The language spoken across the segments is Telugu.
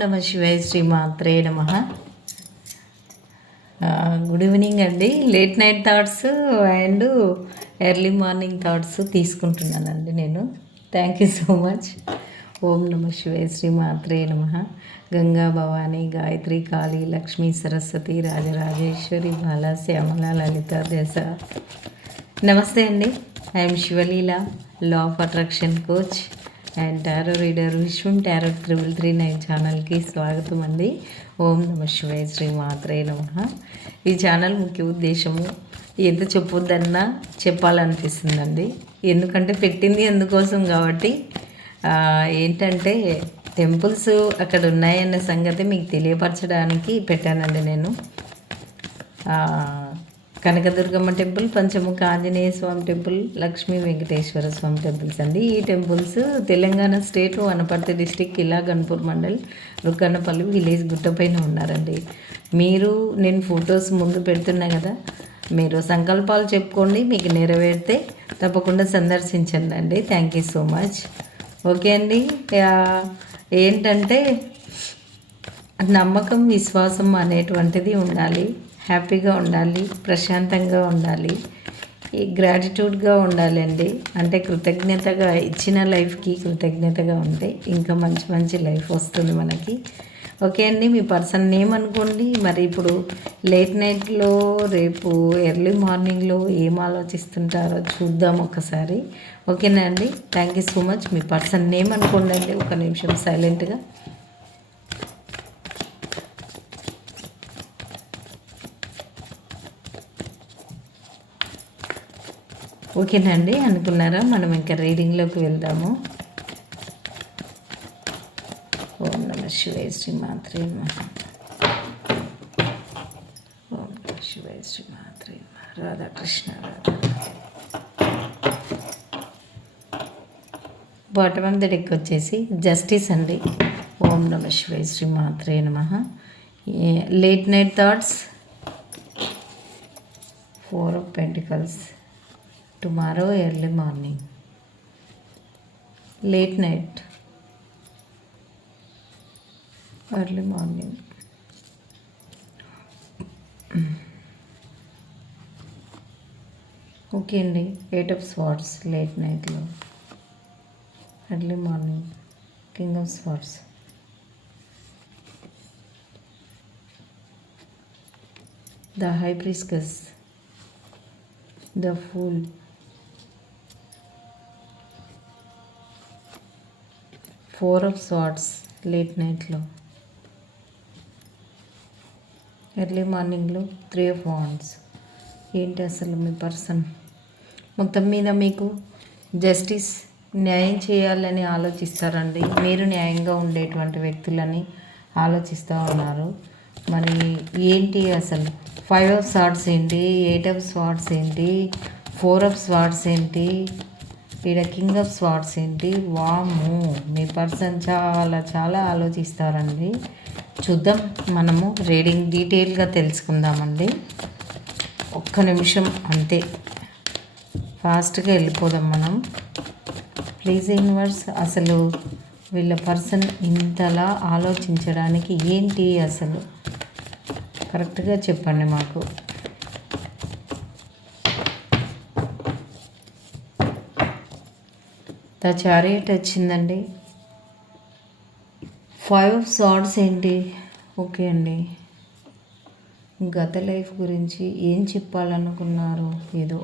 నమ శివాయ శ్రీమాత్రే నమ. గుడ్ ఈవినింగ్ అండి. Late night thoughts and early morning thoughts తీసుకుంటున్నానండి నేను. Thank you so much. ఓం నమ శివాయ శ్రీమాత్రే నమ. గంగా భవానీ గాయత్రి కాళీ లక్ష్మీ సరస్వతి రాజరాజేశ్వరి బాల శ్యామల లలిత దశ. నమస్తే అండి. I'm Shivaleela, law of attraction coach and tarot reader. Vishwam tarot 339 ఛానల్కి స్వాగతం అండి. ఓం నమ శివాయ శ్రీ మాత్రే నమ. ఈ ఛానల్ ముఖ్య ఉద్దేశము ఎంత చెప్పొద్దన్నా చెప్పాలనిపిస్తుందండి. ఎందుకంటే పెట్టింది ఎందుకోసం కాబట్టి ఏంటంటే టెంపుల్స్ అక్కడ ఉన్నాయన్న సంగతి మీకు తెలియపరచడానికి పెట్టానండి నేను. Kanakadurgamma temple, Panchamukha Anjaneya Swamy temple, Lakshmi Venkateswara Swamy temples అండి. ఈ temples Telangana state Wanaparthy district Khilla Ghanpur mandal Rukkannapalli village గుట్టపైన ఉన్నారండి. మీరు నేను ఫొటోస్ ముందు పెడుతున్నా కదా, మీరు సంకల్పాలు చెప్పుకోండి, మీకు నెరవేరితే తప్పకుండా సందర్శించండి అండి. Thank you so much. Okay అండి. ఏంటంటే నమ్మకం, విశ్వాసం అనేటువంటిది ఉండాలి. హ్యాపీగా ఉండాలి, ప్రశాంతంగా ఉండాలి, గ్రాటిట్యూడ్గా ఉండాలి అండి. అంటే కృతజ్ఞతగా ఇచ్చిన లైఫ్కి కృతజ్ఞతగా ఉంటే ఇంకా మంచి మంచి లైఫ్ వస్తుంది మనకి. ఓకే అండి. మీ పర్సన్ నేమ్ అనుకోండి. మరి ఇప్పుడు లేట్ నైట్లో, రేపు ఎర్లీ మార్నింగ్లో ఏం ఆలోచిస్తుంటారో చూద్దాం ఒకసారి. ఓకేనా అండి. Thank you so much. Me person name అనుకోండి అండి. ఒక నిమిషం సైలెంట్గా. ఓకేనండి అనుకున్నారా? మనం ఇంకా రీడింగ్లోకి వెళ్దాము. ఓం నమ శివాయ శ్రీ మాత్రే నమః. ఓం నమ శివాయ శ్రీ మాత్రే నమః. Radhakrishna Radha. Bottom of the deck వచ్చేసి జస్టిస్ అండి. ఓం నమ శివాయ శ్రీ మాత్రే నమః. Late night thoughts, 4 of Pentacles. Tomorrow early morning, late night, early morning. Okay అండి. 8 of Swords లేట్ నైట్లో, early morning, king of swords, the high priestess, the fool, Four of Swords late నైట్లో, ఎర్లీ మార్నింగ్లో 3 of Wands. ఏంటి అసలు మీ పర్సన్ మొత్తం మీద మీకు జస్టిస్, న్యాయం చేయాలని ఆలోచిస్తారండి. మీరు న్యాయంగా ఉండేటువంటి వ్యక్తులని ఆలోచిస్తూ ఉన్నారు. మరి ఏంటి అసలు 5 of Swords ఏంటి, 8 of Swords ఏంటి, 4 of Swords ఏంటి, ఇక్కడ కింగ్ ఆఫ్ స్వార్డ్స్ ఏంటి? వాము, మీ పర్సన్ చాలా చాలా ఆలోచిస్తారండి. చూద్దాం, మనము రీడింగ్ డీటెయిల్గా తెలుసుకుందామండి. ఒక్క నిమిషం అంతే, ఫాస్ట్గా వెళ్ళిపోదాం మనం. ప్లీజ్ యూనివర్స్, అసలు వీళ్ళ పర్సన్ ఇంతలా ఆలోచించడానికి ఏంటి అసలు కరెక్ట్గా చెప్పండి మాకు. ద చారియట్ వచ్చిందండి. 5 of Swords ఏంటి? ఓకే అండి, గత లైఫ్ గురించి ఏం చెప్పాలనుకున్నారు? ఏదో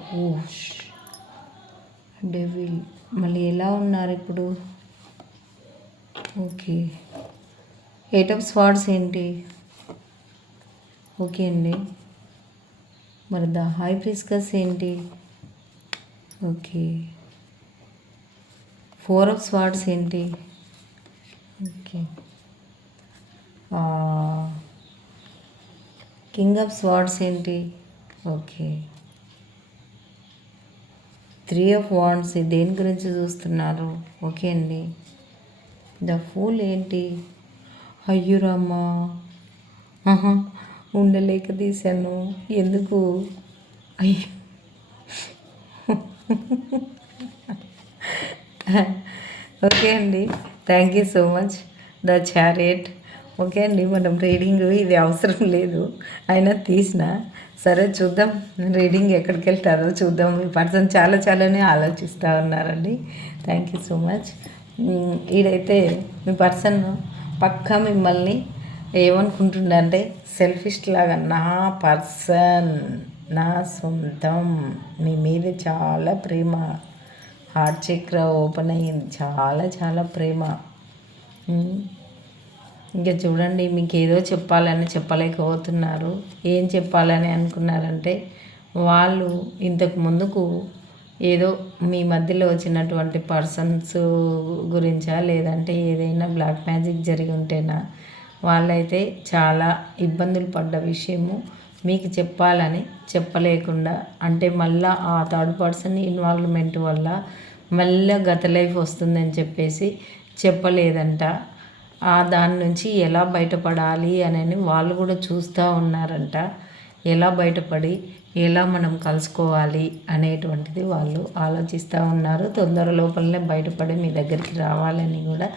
డెవిల్, మళ్ళీ ఎలా ఉన్నారు ఇప్పుడు? ఓకే. 8 of Swords ఏంటి? ఓకే అండి, మరి ద హై ప్రీస్టెస్ ఏంటి? ఓకే. 4 of Swords ఏంటి? ఓకే. కింగ్ ఆఫ్ స్వార్డ్స్ ఏంటి? ఓకే. 3 of Wands దేని గురించి చూస్తున్నారు? ఓకే అండి. ద ఫూల్ ఏంటి? అయ్యురమ్మా, ఉండలేక తీశాను. ఎందుకు? అయ్యో. ఓకే అండి. Thank you so much. The chariot. Okay అండి, మనం రీడింగ్ ఇది అవసరం లేదు అయినా తీసిన. సరే చూద్దాం రీడింగ్ ఎక్కడికి వెళ్తారో చూద్దాం. ఈ పర్సన్ చాలానే ఆలోచిస్తూ ఉన్నారండి. Thank you so much. ఈడైతే మీ పర్సన్ పక్కా మిమ్మల్ని ఏమనుకుంటుండంటే సెల్ఫిష్ లాగా, నా పర్సన్ నా సొంతం, మీ మీద చాలా ప్రేమ, హార్ట్ చక్ర ఓపెన్ అయ్యింది, చాలా ప్రేమ. ఇంకా చూడండి, మీకు ఏదో చెప్పాలని చెప్పలేకపోతున్నారు. ఏం చెప్పాలని అనుకున్నారంటే, వాళ్ళు ఇంతకు ముందుకు ఏదో మీ మధ్యలో వచ్చినటువంటి పర్సన్స్ గురించా, లేదంటే ఏదైనా బ్లాక్ మ్యాజిక్ జరిగి ఉంటేనా, వాళ్ళైతే చాలా ఇబ్బందులు పడ్డ విషయము మీకు చెప్పాలని చెప్పలేకుండా, అంటే మళ్ళీ ఆ థర్డ్ పర్సన్ ఇన్వాల్వ్మెంట్ వల్ల మళ్ళీ గత లైఫ్ వస్తుందని చెప్పేసి చెప్పలేదంట. దాని నుంచి ఎలా బయటపడాలి అని వాళ్ళు కూడా చూస్తూ ఉన్నారంట. ఎలా బయటపడి ఎలా మనం కలుసుకోవాలి అనేటువంటిది వాళ్ళు ఆలోచిస్తూ ఉన్నారు. తొందర లోపలనే బయటపడి మీ దగ్గరికి రావాలని కూడా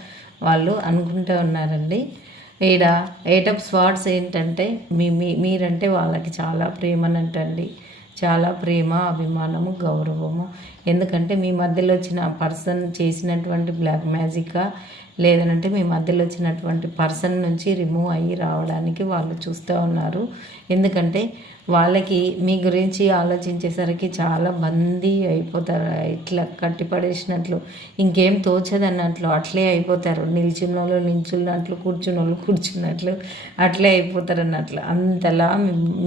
వాళ్ళు అనుకుంటూ ఉన్నారండి. ఈడ 8 ఆఫ్ స్వార్డ్స్ ఏంటంటే మీరంటే వాళ్ళకి చాలా ప్రేమనంటండి. చాలా ప్రేమ, అభిమానము, గౌరవము. ఎందుకంటే మీ మధ్యలో వచ్చిన పర్సన్ చేసినటువంటి బ్లాక్ మ్యాజికా, లేదనంటే మీ మధ్యలో వచ్చినటువంటి పర్సన్ నుంచి రిమూవ్ అయ్యి రావడానికి వాళ్ళు చూస్తూ ఉన్నారు. ఎందుకంటే వాళ్ళకి మీ గురించి ఆలోచించేసరికి చాలా బందీ అయిపోతారు, ఇట్లా కట్టిపడేసినట్లు, ఇంకేం తోచదన్నట్లు అట్లే అయిపోతారు. నిల్చున్నోళ్ళు నిల్చున్నట్లు, కూర్చున్నోళ్ళు కూర్చున్నట్లు అట్లే అయిపోతారు అన్నట్లు. అంతలా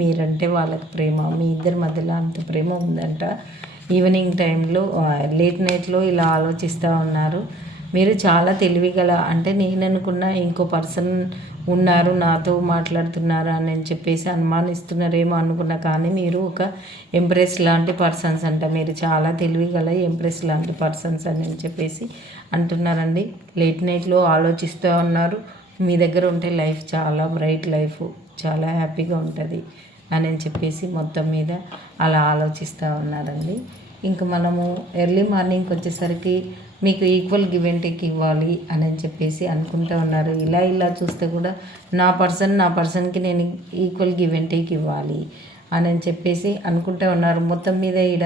మీరంటే వాళ్ళకి ప్రేమ, మీ ఇద్దరి మధ్యలో అంత ప్రేమ ఉందంట. ఈవినింగ్ టైంలో లేట్ నైట్లో ఇలా ఆలోచిస్తూ ఉన్నారు. మీరు చాలా తెలివిగల, అంటే నేను అనుకున్న ఇంకో పర్సన్ ఉన్నారు నాతో మాట్లాడుతున్నారా అని చెప్పేసి అనుమానిస్తున్నారేమో అనుకున్నా, కానీ మీరు ఒక ఎంప్రెస్ లాంటి పర్సన్స్ అంట. మీరు చాలా తెలివిగల ఎంప్రెస్ లాంటి పర్సన్స్ అని చెప్పేసి అంటున్నారండి. లేట్ నైట్లో ఆలోచిస్తూ ఉన్నారు. మీ దగ్గర ఉంటే లైఫ్ చాలా బ్రైట్ లైఫ్, చాలా హ్యాపీగా ఉంటుంది అని చెప్పేసి మొత్తం మీద అలా ఆలోచిస్తూ ఉన్నారండి. ఇంకా మనము ఎర్లీ మార్నింగ్కి వచ్చేసరికి మీకు ఈక్వల్ గివ్ అండ్ టేక్ ఇవ్వాలి అని చెప్పేసి అనుకుంటూ ఉన్నారు. ఇలా చూస్తే కూడా నా పర్సన్కి నేను ఈక్వల్ గివ్ అండ్ టేక్ ఇవ్వాలి అని చెప్పేసి అనుకుంటూ ఉన్నారు. మొత్తం మీద ఈడ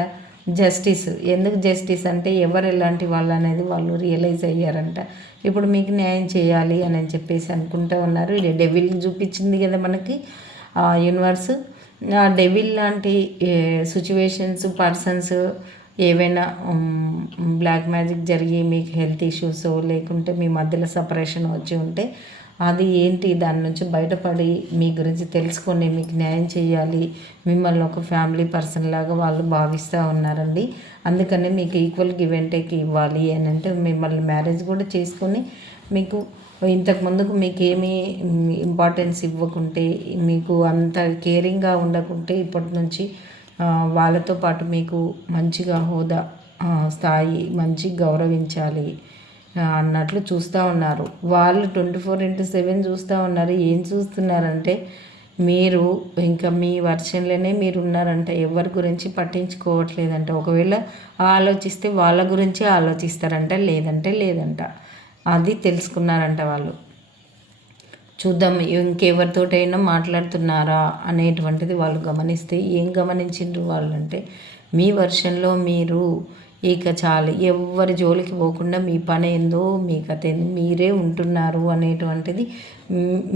జస్టిస్. ఎందుకు జస్టిస్ అంటే ఎవరు ఎలాంటి వాళ్ళు అనేది వాళ్ళు రియలైజ్ అయ్యారంట. ఇప్పుడు మీకు న్యాయం చేయాలి అని చెప్పేసి అనుకుంటూ ఉన్నారు. ఇది డెవిల్ చూపించింది కదా మనకి యూనివర్స్. డెవిల్ లాంటి సిచ్యువేషన్స్, పర్సన్స్ ఏవైనా బ్లాక్ మ్యాజిక్ జరిగి మీకు హెల్త్ ఇష్యూస్ లేకుంటే మీ మధ్యలో సపరేషన్ వచ్చి ఉంటే అది ఏంటి, దాని నుంచి బయటపడి మీ గురించి తెలుసుకొని మీకు న్యాయం చేయాలి, మిమ్మల్ని ఒక ఫ్యామిలీ పర్సన్ లాగా వాళ్ళు భావిస్తూ ఉన్నారండి. అందుకని మీకు ఈక్వల్ గివ్ అండ్ టేక్ ఇవ్వాలి అని అంటే మిమ్మల్ని మ్యారేజ్ కూడా చేసుకొని మీకు ఇంతకు ముందుకు మీకు ఏమీ ఇంపార్టెన్స్ ఇవ్వకుంటే, మీకు అంత కేరింగ్గా ఉండకుంటే ఇప్పటి నుంచి వాళ్ళతో పాటు మీకు మంచిగా హోదా, స్థాయి మంచి గౌరవించాలి అన్నట్లు చూస్తూ ఉన్నారు. వాళ్ళు 24/7 చూస్తూ ఉన్నారు. ఏం చూస్తున్నారంటే మీరు ఇంకా మీ వర్షన్లోనే మీరు ఉన్నారంట. ఎవరి గురించి పట్టించుకోవట్లేదంట. ఒకవేళ ఆలోచిస్తే వాళ్ళ గురించి ఆలోచిస్తారంట, లేదంటే లేదంట. అది తెలుసుకున్నారంట వాళ్ళు. చూద్దాం ఇంకెవరితోటైనా మాట్లాడుతున్నారా అనేటువంటిది వాళ్ళు గమనిస్తే ఏం గమనించిండ్రు వాళ్ళు అంటే, మీ వర్షన్లో మీరు ఇక చాలు ఎవరి జోలికి పోకుండా మీ పని ఏందో మీ కథ ఏందో మీరే ఉంటున్నారు అనేటువంటిది.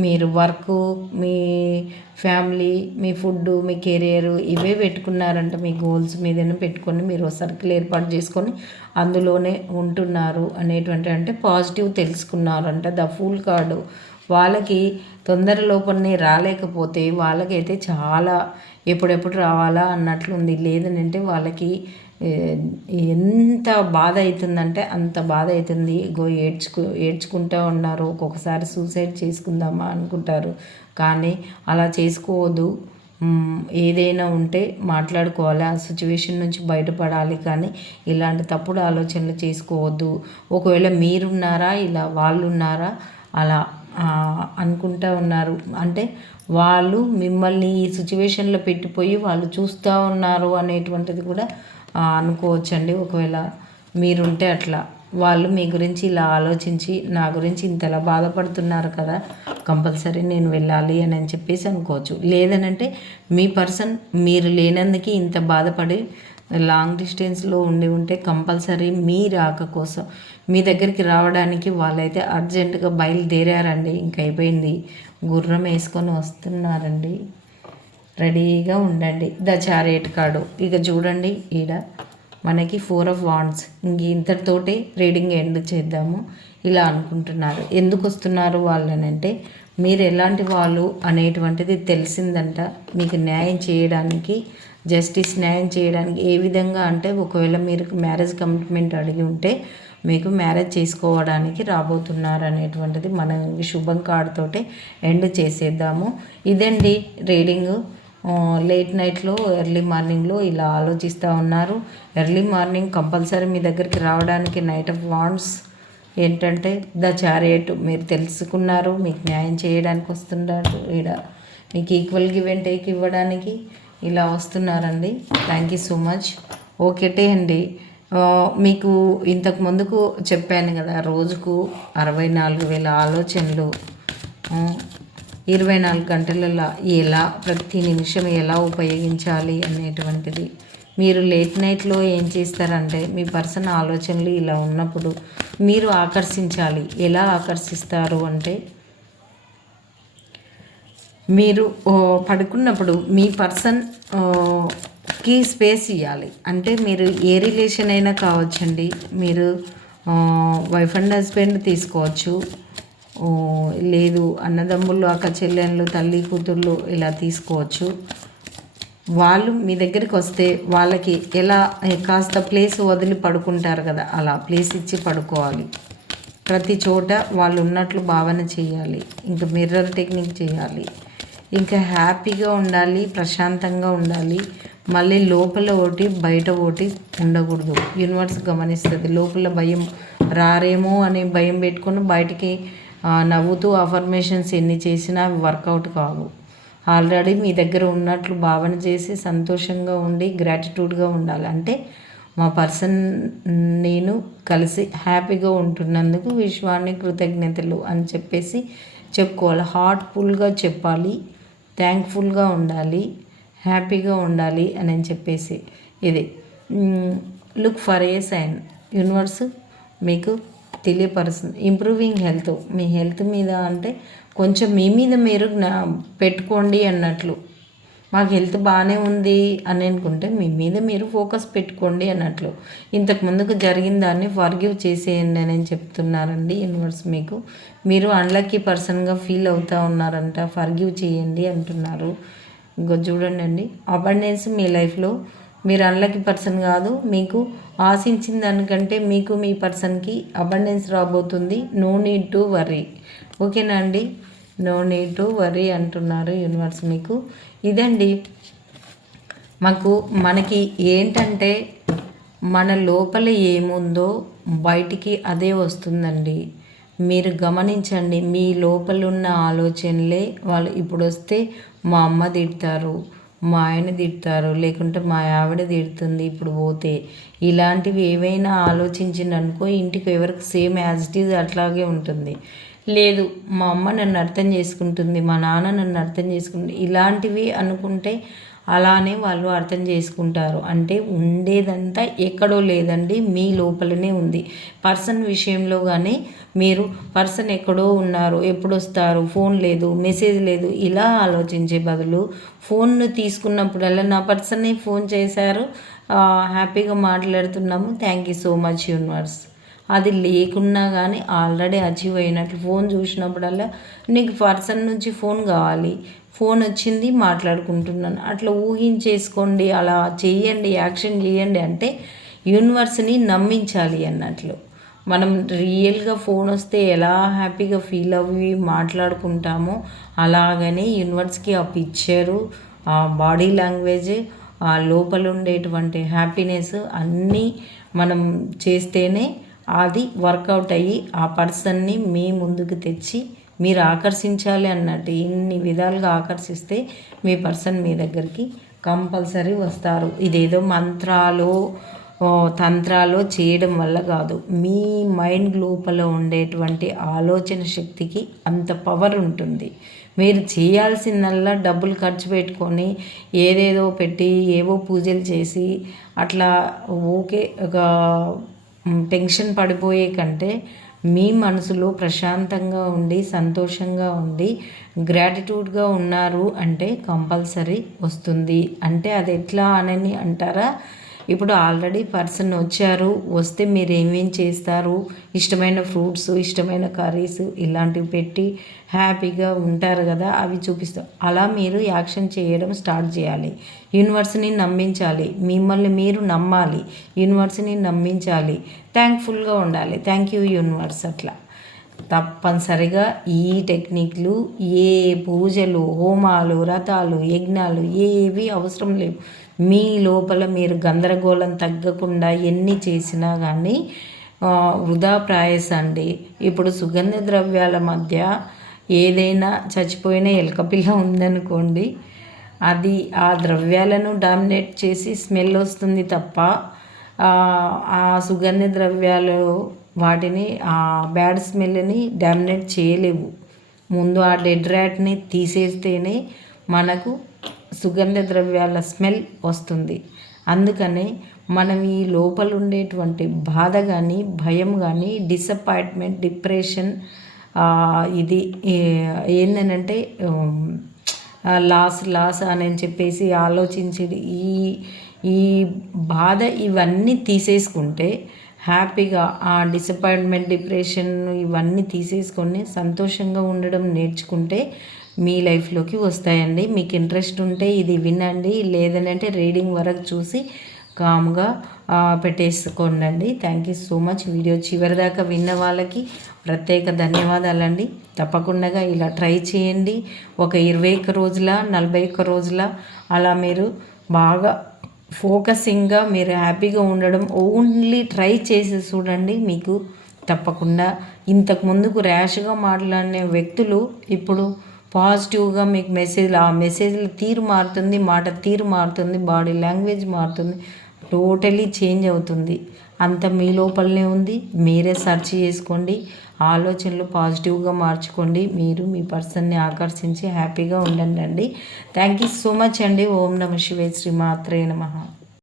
మీరు వర్క్, మీ ఫ్యామిలీ, మీ ఫుడ్, మీ కెరియర్ ఇవే పెట్టుకున్నారంట. మీ గోల్స్ మీదనే పెట్టుకొని మీరు సర్కిల్ ఏర్పాటు చేసుకొని అందులోనే ఉంటున్నారు అనేటువంటి, అంటే పాజిటివ్ తెలుసుకున్నారంట. ద ఫూల్ కార్డు వాళ్ళకి తొందర లోపలనే రాలేకపోతే వాళ్ళకైతే చాలా ఎప్పుడెప్పుడు రావాలా అన్నట్లుంది. లేదనంటే వాళ్ళకి ఎంత బాధ అవుతుందంటే అంత బాధ అవుతుంది. ఏడ్చుకుంటూ ఉన్నారు. ఒక్కొక్కసారి సూసైడ్ చేసుకుందామా అనుకుంటారు, కానీ అలా చేసుకోవద్దు. ఏదైనా ఉంటే మాట్లాడుకోవాలి, ఆ సిచ్యువేషన్ నుంచి బయటపడాలి, కానీ ఇలాంటి తప్పుడు ఆలోచనలు చేసుకోవద్దు. ఒకవేళ మీరున్నారా, ఇలా వాళ్ళు ఉన్నారా అలా అనుకుంటూ ఉన్నారు అంటే వాళ్ళు మిమ్మల్ని ఈ సిచ్యువేషన్లో పెట్టిపోయి వాళ్ళు చూస్తూ ఉన్నారు అనేటువంటిది కూడా అనుకోవచ్చండి. ఒకవేళ మీరుంటే అట్లా వాళ్ళు మీ గురించి ఇలా ఆలోచించి నా గురించి ఇంతలా బాధపడుతున్నారు కదా, కంపల్సరీ నేను వెళ్ళాలి అని చెప్పేసి అనుకోవచ్చు. లేదనంటే మీ పర్సన్ మీరు లేనందుకు ఇంత బాధపడి లాంగ్ డిస్టెన్స్లో ఉంటే కంపల్సరీ మీ రాక కోసం మీ దగ్గరికి రావడానికి వాళ్ళైతే అర్జెంటుగా బయలుదేరారండి. ఇంక అయిపోయింది, గుర్రం వేసుకొని వస్తున్నారండి. రెడీగా ఉండండి. ద చారియట్ కార్డు ఇక చూడండి, ఈడ మనకి 4 ఆఫ్ వాండ్స్. ఇంక ఇంతటితోటే రీడింగ్ ఎండ్ చేద్దాము. ఇలా అనుకుంటున్నారు. ఎందుకు వస్తున్నారు వాళ్ళనంటే మీరు ఎలాంటి వాళ్ళు అనేటువంటిది తెలిసిందంట. మీకు న్యాయం చేయడానికి, జస్టిస్ న్యాయం చేయడానికి ఏ విధంగా అంటే, ఒకవేళ మీరు మ్యారేజ్ కమిట్మెంట్ అడిగి ఉంటే మీకు మ్యారేజ్ చేసుకోవడానికి రాబోతున్నారు అనేటువంటిది మనం శుభం కార్డుతోటే ఎండ్ చేసేద్దాము. ఇదండి రీడింగు. లేట్ నైట్లో ఎర్లీ మార్నింగ్లో ఇలా ఆలోచిస్తూ ఉన్నారు. ఎర్లీ మార్నింగ్ కంపల్సరీ మీ దగ్గరికి రావడానికి నైట్ ఆఫ్ వాండ్స్ ఏంటంటే ద చారియట్ మీరు తెలుసుకున్నారు, మీకు న్యాయం చేయడానికి వస్తున్నారు. ఇక్కడ మీకు ఈక్వల్ గివ్ అండ్ టేక్ ఇవ్వడానికి ఇలా వస్తున్నారండి. Thank you so much. ఓకేటే అండి. మీకు ఇంతకు ముందుకు చెప్పాను కదా, రోజుకు 64,000 ఆలోచనలు 24 గంటలలో ఎలా ప్రతి నిమిషం ఎలా ఉపయోగించాలి అనేటువంటిది. మీరు లేట్ నైట్లో ఏం చేస్తారంటే మీ పర్సన్ ఆలోచనలు ఇలా ఉన్నప్పుడు మీరు ఆకర్షించాలి. ఎలా ఆకర్షిస్తారు అంటే, మీరు పడుకున్నప్పుడు మీ పర్సన్కి స్పేస్ ఇవ్వాలి. అంటే మీరు ఏ రిలేషన్ అయినా కావచ్చండి. మీరు వైఫ్ అండ్ హస్బెండ్ తీసుకోవచ్చు, లేదు అన్నదమ్ముళ్ళు, అక్క చెల్లెళ్ళు, తల్లి కూతుర్లు ఇలా తీసుకోవచ్చు. వాళ్ళు మీ దగ్గరికి వస్తే వాళ్ళకి ఎలా కాస్త ప్లేస్ వదిలి పడుకుంటారు కదా, అలా ప్లేస్ ఇచ్చి పడుకోవాలి. ప్రతి చోట వాళ్ళు ఉన్నట్లు భావన చేయాలి. ఇంకా మిర్రర్ టెక్నిక్ చేయాలి. ఇంకా హ్యాపీగా ఉండాలి, ప్రశాంతంగా ఉండాలి. మళ్ళీ లోపల ఒకటి బయట ఒకటి ఉండకూడదు. యూనివర్స్ గమనిస్తుంది. లోపల భయం రారేమో అని భయం పెట్టుకొని బయటికి నవ్వుతూ అఫర్మేషన్స్ ఎన్ని చేసినా అవి వర్కౌట్ కావు. ఆల్రెడీ మీ దగ్గర ఉన్నట్లు భావన చేసి సంతోషంగా ఉండి గ్రాటిట్యూడ్గా ఉండాలి. అంటే మా పర్సన్ నేను కలిసి హ్యాపీగా ఉంటున్నందుకు విశ్వాన్ని కృతజ్ఞతలు అని చెప్పేసి చెప్పుకోవాలి. హార్ట్ఫుల్గా చెప్పాలి, థ్యాంక్ఫుల్గా ఉండాలి, హ్యాపీగా ఉండాలి అని చెప్పేసి. ఇది look for a sign. Universe మీకు తెలియపరుస్తుంది. ఇంప్రూవింగ్ హెల్త్, మీ హెల్త్ మీద అంటే కొంచెం మీ మీద మీరు పెట్టుకోండి అన్నట్లు. మాకు హెల్త్ బాగానే ఉంది అని అనుకుంటే మీ మీద మీరు ఫోకస్ పెట్టుకోండి అన్నట్లు. ఇంతకు ముందుకు జరిగిన దాన్ని ఫర్గివ్ చేసేయండి అని చెప్తున్నారండి యూనివర్స్ మీకు. మీరు అన్లక్కీ పర్సన్గా ఫీల్ అవుతూ ఉన్నారంట, ఫర్గివ్ చేయండి అంటున్నారు. ఇంకో చూడండి అండి, అబండెన్స్ మీ లైఫ్లో. మీరు అన్లక్కీ పర్సన్ కాదు, మీకు ఆశించిన దానికంటే మీకు మీ పర్సన్కి అబండెన్స్ రాబోతుంది. No need to worry. ఓకేనా అండి, నో నీడ్ టు వర్రీ అంటున్నారు యూనివర్స్ మీకు. ఇదండి మనకి ఏంటంటే మన లోపల ఏముందో బయటికి అదే వస్తుందండి. మీరు గమనించండి, మీ లోపల ఉన్న ఆలోచనలే వాళ్ళు ఇప్పుడు వస్తే మా అమ్మ తిడతారు, మా ఆయన తిడతారు, లేకుంటే మా ఆవిడ తిడుతుంది ఇప్పుడు పోతే, ఇలాంటివి ఏవైనా ఆలోచించిందనుకో ఇంటికి ఎవరికి సేమ్ యాజ్ ఇట్ ఈజ్ అట్లాగే ఉంటుంది. లేదు మా అమ్మ నన్ను అర్థం చేసుకుంటుంది, మా నాన్న నన్ను అర్థం చేసుకుంటుంది, ఇలాంటివి అనుకుంటే అలానే వాళ్ళు అర్థం చేసుకుంటారు. అంటే ఉండేదంతా ఎక్కడో లేదండి, మీ లోపలనే ఉంది. పర్సన్ విషయంలో కానీ మీరు పర్సన్ ఎక్కడో ఉన్నారు, ఎప్పుడు వస్తారు, ఫోన్ లేదు, మెసేజ్ లేదు, ఇలా ఆలోచించే బదులు ఫోన్ను తీసుకున్నప్పుడల్లా నా పర్సన్నే ఫోన్ చేశారు, హ్యాపీగా మాట్లాడుతున్నాము, thank you so much universe. అది లేకున్నా కానీ ఆల్రెడీ అచీవ్ అయినట్లు. ఫోన్ చూసినప్పుడల్లా నీకు పర్సన్ నుంచి ఫోన్ కావాలి, ఫోన్ వచ్చింది మాట్లాడుకుంటున్నాను, అట్లా ఊహించేసుకోండి, అలా చేయండి, యాక్షన్ చేయండి. అంటే యూనివర్స్ని నమ్మించాలి అన్నట్లు. మనం రియల్గా ఫోన్ వస్తే ఎలా హ్యాపీగా ఫీల్ అవ్వి మాట్లాడుకుంటామో అలాగనే యూనివర్స్కి ఆ పిక్చరు, ఆ బాడీ లాంగ్వేజ్, ఆ లోపల ఉండేటువంటి హ్యాపీనెస్ అన్నీ మనం చేస్తేనే అది వర్కౌట్ అయ్యి ఆ పర్సన్ని మీ ముందుకు తెచ్చి మీరు ఆకర్షించాలి అన్నట్టు. ఇన్ని విధాలుగా ఆకర్షిస్తే మీ పర్సన్ మీ దగ్గరికి కంపల్సరీ వస్తారు. ఇదేదో మంత్రాలు తంత్రాలు చేయడం వల్ల కాదు, మీ మైండ్ లోపల ఉండేటువంటి ఆలోచన శక్తికి అంత పవర్ ఉంటుంది. మీరు చేయాల్సిందల్లా డబ్బులు ఖర్చు పెట్టుకొని ఏదేదో పెట్టి ఏవో పూజలు చేసి అట్లా ఓకే ఒక టెన్షన్ పడిపోయే కంటే మీ మనసులో ప్రశాంతంగా ఉండి సంతోషంగా ఉండి గ్రాటిట్యూడ్గా ఉన్నారు అంటే కంపల్సరీ వస్తుంది. అంటే అది ఎట్లా అని అంటారా, ఇప్పుడు ఆల్రెడీ పర్సన్ వచ్చారు, వస్తే మీరు ఏమేం చేస్తారు, ఇష్టమైన ఫ్రూట్స్ ఇష్టమైన కర్రీస్ ఇలాంటివి పెట్టి హ్యాపీగా ఉంటారు కదా, అవి చూపిస్తారు. అలా మీరు యాక్షన్ చేయడం స్టార్ట్ చేయాలి. యూనివర్స్ని నమ్మించాలి, మిమ్మల్ని మీరు నమ్మాలి, యూనివర్స్ని నమ్మించాలి, థ్యాంక్ఫుల్గా ఉండాలి. Thank you universe. అట్లా తప్పనిసరిగా ఈ టెక్నిక్లు ఏ పూజలు హోమాలు వ్రతాలు యజ్ఞాలు ఏవి అవసరం లేవు. మీ లోపల మీరు గందరగోళం తగ్గకుండా ఎన్ని చేసినా కానీ వృధా ప్రయాస అండి. ఇప్పుడు సుగంధ ద్రవ్యాల మధ్య ఏదైనా చచ్చిపోయిన ఎలకపిల్ల ఉందనుకోండి, అది ఆ ద్రవ్యాలను డామినేట్ చేసి స్మెల్ వస్తుంది తప్ప ఆ సుగంధ ద్రవ్యాలు వాటిని ఆ బ్యాడ్ స్మెల్ని డామినేట్ చేయలేవు. ముందు ఆ డెడ్ ర్యాట్ని తీసేస్తేనే మనకు సుగంధ ద్రవ్యాల స్మెల్ వస్తుంది. అందుకనే మనం ఈ లోపల ఉండేటువంటి బాధ కానీ భయం కానీ డిసప్పాయింట్మెంట్ డిప్రెషన్ ఇది ఏంటంటే లాస్ అని చెప్పేసి ఆలోచించేది ఈ బాధ ఇవన్నీ తీసేసుకుంటే హ్యాపీగా ఆ డిసప్పాయింట్మెంట్ డిప్రెషన్ ఇవన్నీ తీసేసుకొని సంతోషంగా ఉండడం నేర్చుకుంటే మీ లైఫ్లోకి వస్తాయండి. మీకు ఇంట్రెస్ట్ ఉంటే ఇది వినండి, లేదనంటే రీడింగ్ వరకు చూసి కామ్గా పెట్టేసుకోండి. Thank you so much. Video చివరిదాకా విన్న వాళ్ళకి ప్రత్యేక ధన్యవాదాలండి. తప్పకుండా ఇలా ట్రై చేయండి. ఒక 21 రోజుల 41 రోజుల అలా మీరు బాగా ఫోకసింగ్గా మీరు హ్యాపీగా ఉండడం ఓన్లీ ట్రై చేసి చూడండి. మీకు తప్పకుండా ఇంతకు ముందుకు ర్యాష్గా మాట్లాడిన వ్యక్తులు ఇప్పుడు పాజిటివ్గా మీకు ఆ మెసేజ్ల తీరు మారుతుంది, మాట తీరు మారుతుంది, బాడీ లాంగ్వేజ్ మారుతుంది, టోటలీ చేంజ్ అవుతుంది. అంత మీ లోపలనే ఉంది. మీరే సెర్చ్ చేసుకోండి, ఆలోచనలు పాజిటివ్గా మార్చుకోండి. మీరు మీ పర్సన్ని ఆకర్షించి హ్యాపీగా ఉండండి అండి. థ్యాంక్ యూ సో మచ్ అండి. ఓం నమః శివాయ. శ్రీ మాత్రే నమః.